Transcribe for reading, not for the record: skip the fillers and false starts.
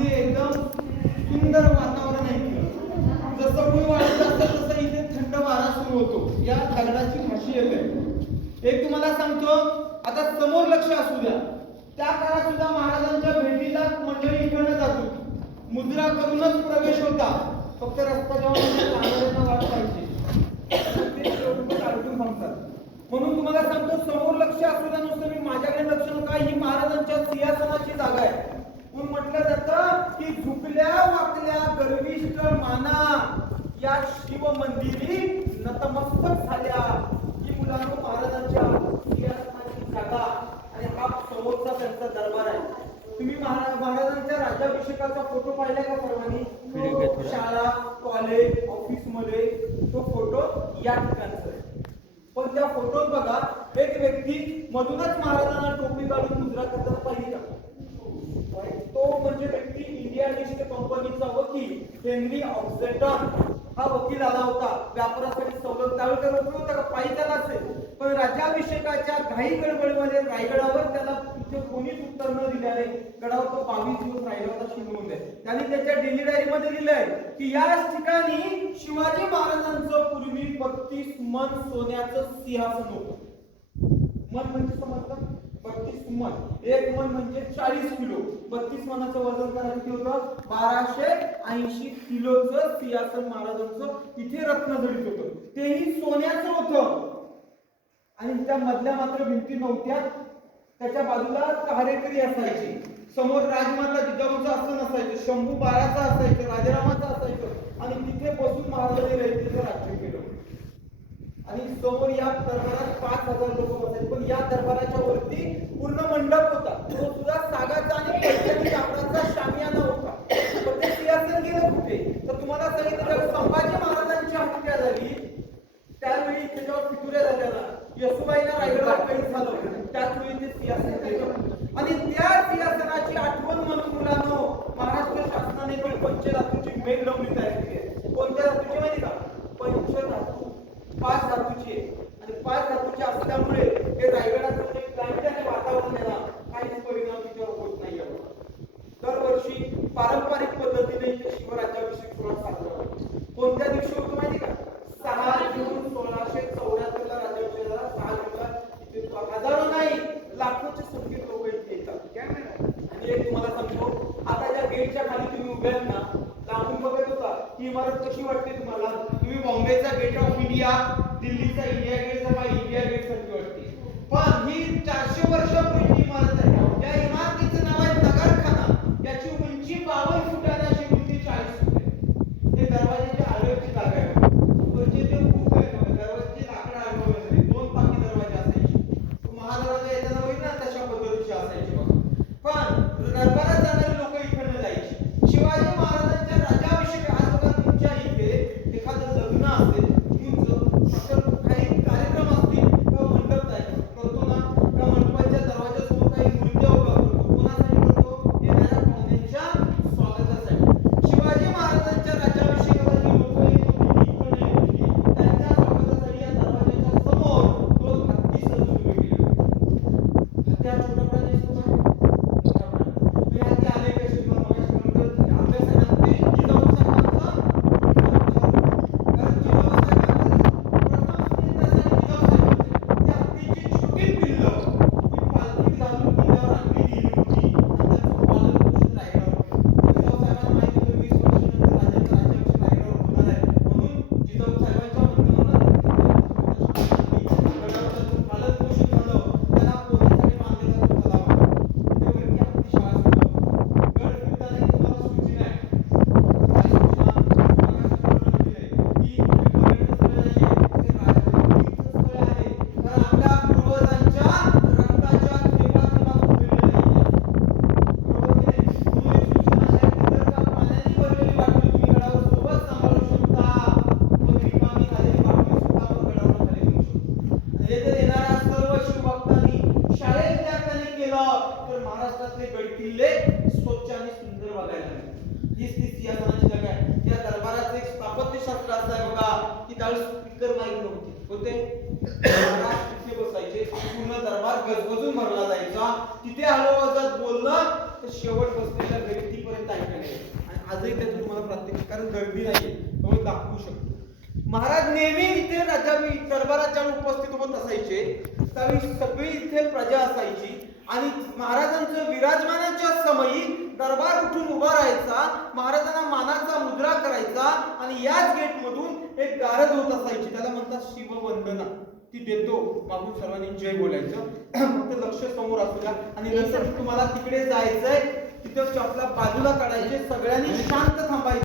आणि एकदम सुंदर वातावरण आहे. जसं ऊन वाढत असतं तसं इथे थंड वारा सुरू होतो. या दगडाची खासियत आहे. एक तुम्हाला सांगतो, आता समोर लक्ष असू द्या, त्या काळात सुद्धा महाराजांच्या भेटीला मंडळी इकडनं जात होती. मुद्रा करूनच प्रवेश होता. फक्त रस्ता जाऊन वाट पाहिजे अडकून थांबतात. म्हणून तुम्हाला सांगतो, समोर लक्ष असू द्या, नुसतं मी माझ्याकडे लक्ष नका. ही महाराजांच्या सिंहासनाची जागा आहे. म्हणून म्हटलं जातं की झुकल्या वाकल्या गर्विष्ठ माना या शिव मंदिरी नतमस्तक झाल्या. ही मुलांनो महाराजांच्या सिंहासनाची जागा आणि हा समोरचा त्यांचा दरबार आहे. तुम्ही महाराजांच्या राज्याभिषेकाचा फोटो पाहिला का सर्वांनी? शाळा, कॉलेज, ऑफिस मध्ये तो फोटो या ठिकाणचा आहे. पण त्या फोटोत बघा, एक व्यक्ती मधूनच महाराजांना टोपी काढून मुद्रा करताना पाहिजे का? तो म्हणजे व्यक्ती इंडिया ईस्ट कंपनीचा वकील हेनरी ऑक्झेटन हा वकील आला होता. व्यापारासाठी सवलत त्यावेळेला रोखलं होतं का? पायी त्याला असेल. पण राज्याभिषेकाच्या घाई गडबडीमध्ये रायगडावर त्याला तिथे कोणीच उत्तर न दिल्याने गडावर तो 22 दिवस राहिला होता शिवून. त्याने त्याच्या डेली डायरी मध्ये लिहिलंय की याच ठिकाणी शिवाजी महाराजांचं पूर्वी 32 मन सोन्याचं सिंहासन होतं. मन म्हणजे समजलं? 32 मन. एक मन म्हणजे 40 किलो. 32 मनाचं वजन करा किती होतं? 1280 किलोचं सिंहासन महाराजांचं इथे रत्नजडीत होतं. तेही सोन्याचं होतं. आणि त्या मधल्या मात्र भिंती नव्हत्या. त्याच्या बाजूला कारेकरी असायची. समोर राजमाता जिजाऊचं असं नसायचं, शंभू बाळाचं असायचं, राजारामाचं असायचं. आणि तिथे बसून महाराजांनी रयतेचं राज्य केलं. आणि समोर या दरबारात 5000 लोक बसायचे. पण या दरबाराच्या वरती पूर्ण मंडप होता. तो सुद्धा सागाचा आणि पैठणी कापडाचा शामियाना होता. पण ते सिंहासन गेलं कुठे? तर तुम्हाला सांगितलं, संभाजी महाराजांची हत्या झाली त्यावेळी त्याच्यावर फितुऱ्या झाल्या. येसुबाईला रायगडावर काही झालं, त्याच वेळी ते सिंहासन गेलं. आणि त्या सिंहासनाची आठवण म्हणून मुलांनो महाराष्ट्र शासनाने पण पंचधातूची मेघरवणी तयार केली आहे. कोणत्या धातूची माहिती का? पंचधातू. 5 धातूची आहे. आणि 5 धातूची असल्यामुळे हे रायगडाचं जे क्लायमेट आणि वातावरण आहे ना, काहीच परिणाम तिच्यावर होत नाही. दरवर्षी पारंपरिक पद्धतीने शिवराज्याभिषेक सोहळा साजरा होतो. कोणत्या दिवशी होतो माहिती का? 6 जून 1674 ला राज्याभिषेक झाला. 6 जूनला इथे हजारो नाही लाखोच्या संख्येत लोक इथे येतात. आणि एक तुम्हाला सांगतो, आता ज्या गेटच्या खाली तुम्ही उभे आहात ना, लांबून बघत होता ही इमारत कशी वाटते तुम्हाला? तुम्ही बॉम्बेचा गेट ऑफ इंडिया, दिल्लीचा इंडिया गेट जमा इंडिया गेट सारखी वाटते. पण ही 400 वर्षापूर्वीची इमारत आहे. या इमारतीचं नाव आहे नगरखाना. याची उंची 52 फूट आहे, अशी रुंदी 40 फूट आहे. हे दरवाजाच्या आडव्याची जागा आहे. वरचे ते खूप आहे, दरवाजाची लाकडं आडवण्यासाठी 2 पाकी दरवाजे असायचे. महाराजांना येताना होईल ना तशा पद्धतीचे असायचे बघा. पण दरबारात जाणारे लोक इकडनं जायचे. शिवाजी महाराजांच्या राज्याभिषेक आज बघा तुमच्या इथे एखादं लग्न असेल, काही कार्यक्रम असतील किंवा मंडप जायचं करतो ना, त्या मंडपाच्या दरवाजासमोर काही मूर्त्या उभ्या करतो. कोणासाठी करतो? येणाऱ्या पाहुण्यांच्या स्वागतासाठी. शिवाजी महाराजांच्या राज्याभिषेकाला जी लोक इकडे येत होती त्यांच्या स्वागतासाठी या दरवाजाच्या समोर 2 हत्ती सजून उभे केले होते. हत्ती हा छोटा प्राणी असतो का? मोठा प्राणी. मी हत्ती आले कसे तुला मगाशी म्हणतो आपल्या सगळ्यांचे जिजाऊ साहेबांचा पूर्ण दरबार गजबजून भरला जायचा. तिथे हळूहळू बोललं तर शेवट बसते बसलेल्या गर्दीपर्यंत ऐकायला येईल आणि आजही त्याचं तुम्हाला प्रत्यक्ष कारण गर्दी नाहीये तो दाखवू शकतो. महाराज नेहमी इथे राजा दरबारात जेव्हा उपस्थित होत असायचे त्यावेळी सगळी इथे प्रजा असायची आणि महाराजांचं विराजमानाच्या समयी दरबार उठून उभा राहायचा, महाराजांना मानाचा मुद्रा करायचा आणि याच गेटमधून एक गारद होत असायची, त्याला म्हणतात शिववंदना. ती देतो, मागून सर्वांनी जय बोलायचं. फक्त लक्ष समोर असू द्या आणि नंतर तुम्हाला तिकडे जायचंय, तिथं आपला बाजूला काढायचे, सगळ्यांनी शांत थांबायचं.